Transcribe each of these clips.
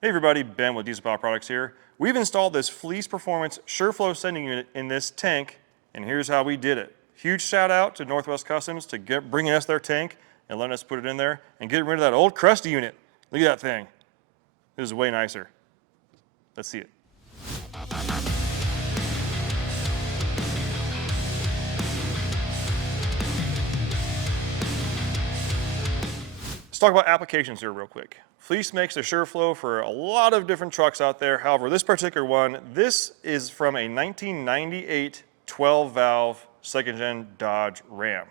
Hey everybody, Ben with Diesel Power Products here. We've installed this Fleece Performance SureFlo sending unit in this tank, and here's how we did it. Huge shout out to Northwest Customs to bringing us their tank and letting us put it in there and getting rid of that old crusty unit. Look at that thing. This is way nicer. Let's see it. Let's talk about applications here real quick. Fleece makes a SureFlo for a lot of different trucks out there. However, this particular one, this is from a 1998 12-valve second-gen Dodge Ram.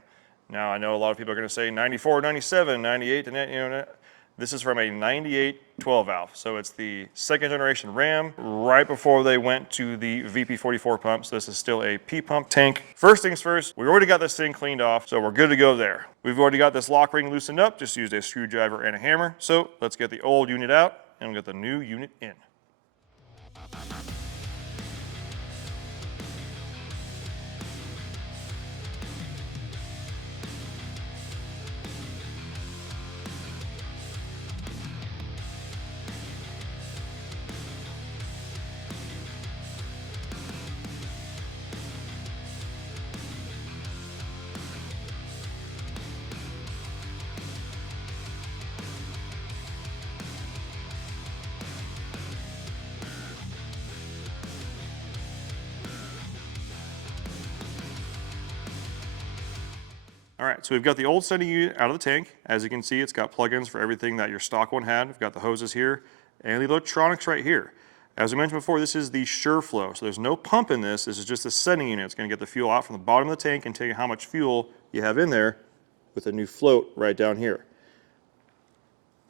Now, I know a lot of people are going to say 94, 97, 98, and this is from a 98 12-valve. So it's the second-generation Ram right before they went to the VP44 pump. So this is still a P-pump tank. First things first, we already got this thing cleaned off, so we're good to go there. We've already got this lock ring loosened up, just used a screwdriver and a hammer. So let's get the old unit out and we'll get the new unit in. All right, so we've got the old sending unit out of the tank. As you can see, it's got plugins for everything that your stock one had. We've got the hoses here and the electronics right here. As I mentioned before, this is the SureFlo, so there's no pump in this. This is just a sending unit. It's going to get the fuel out from the bottom of the tank and tell you how much fuel you have in there with a new float right down here.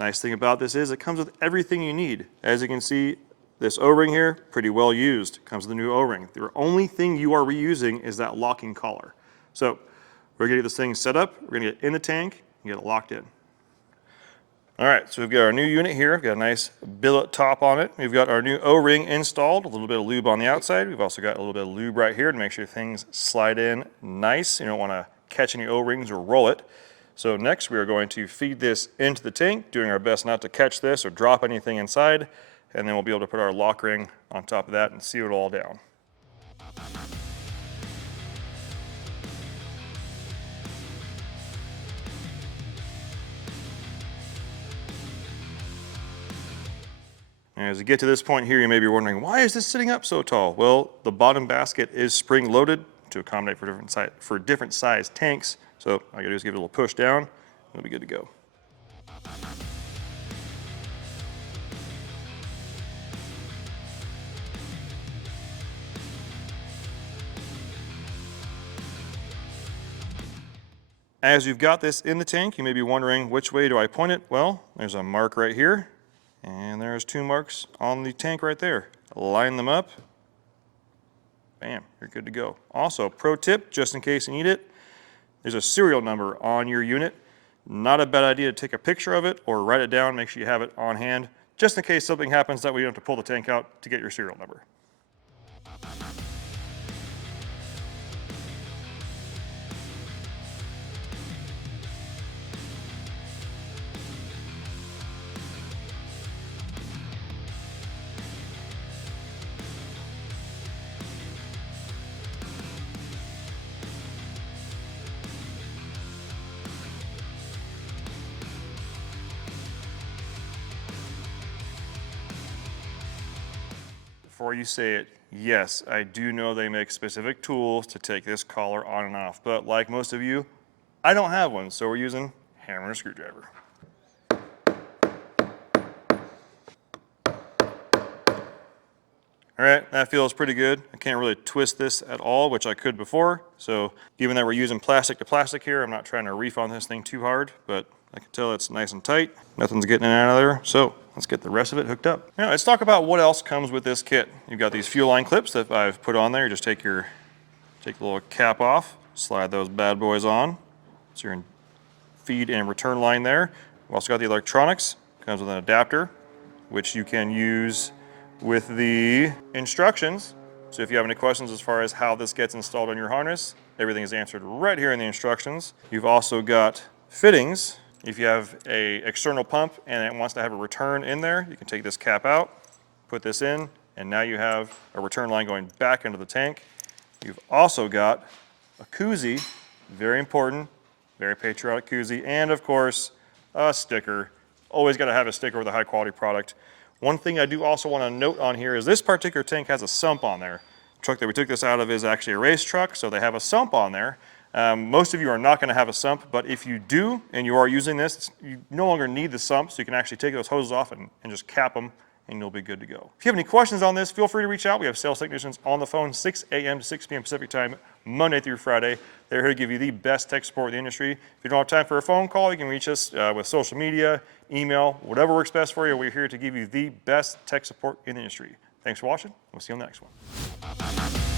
Nice thing about this is it comes with everything you need. As you can see, this O-ring here, pretty well used. Comes with a new O-ring. The only thing you are reusing is that locking collar. So we're going to get this thing set up, we're going to get in the tank, and get it locked in. All right, so we've got our new unit here. We've got a nice billet top on it. We've got our new O-ring installed, a little bit of lube on the outside. We've also got a little bit of lube right here to make sure things slide in nice. You don't want to catch any O-rings or roll it. So next we are going to feed this into the tank, doing our best not to catch this or drop anything inside, and then we'll be able to put our lock ring on top of that and seal it all down. As you get to this point here, you may be wondering, why is this sitting up so tall? Well, the bottom basket is spring loaded to accommodate for different size tanks. So all I gotta do is give it a little push down, and it'll be good to go. As you've got this in the tank, you may be wondering, which way do I point it? Well, there's a mark right here. And there's two marks on the tank right there. Line them up. Bam, you're good to go. Also, pro tip, just in case you need it, there's a serial number on your unit. Not a bad idea to take a picture of it or write it down, make sure you have it on hand, just in case something happens that way you don't have to pull the tank out to get your serial number. Before you say it, yes, I do know they make specific tools to take this collar on and off, but like most of you, I don't have one, so we're using hammer and a screwdriver. All right, that feels pretty good. I can't really twist this at all, which I could before, so given that we're using plastic to plastic here, I'm not trying to reef on this thing too hard, but I can tell it's nice and tight. Nothing's getting in and out of there, so let's get the rest of it hooked up. Now let's talk about what else comes with this kit. You've got these fuel line clips that I've put on there. You just take the little cap off, slide those bad boys on. So your feed and return line there. We've also got the electronics. Comes with an adapter, which you can use with the instructions. So if you have any questions as far as how this gets installed on your harness, everything is answered right here in the instructions. You've also got fittings If you have a external pump and it wants to have a return in there, you can take this cap out, put this in, and now you have a return line going back into the tank. You've also got a koozie, very important, very patriotic koozie, and of course, a sticker. Always got to have a sticker with a high quality product. One thing I do also want to note on here is this particular tank has a sump on there. The truck that we took this out of is actually a race truck, so they have a sump on there. Most of you are not going to have a sump, but if you do and you are using this, you no longer need the sump, so you can actually take those hoses off and just cap them, and you'll be good to go. If you have any questions on this, feel free to reach out. We have sales technicians on the phone 6 a.m. to 6 p.m. Pacific time, Monday through Friday. They're here to give you the best tech support in the industry. If you don't have time for a phone call, you can reach us with social media, email, whatever works best for you. We're here to give you the best tech support in the industry. Thanks for watching. We'll see you on the next one.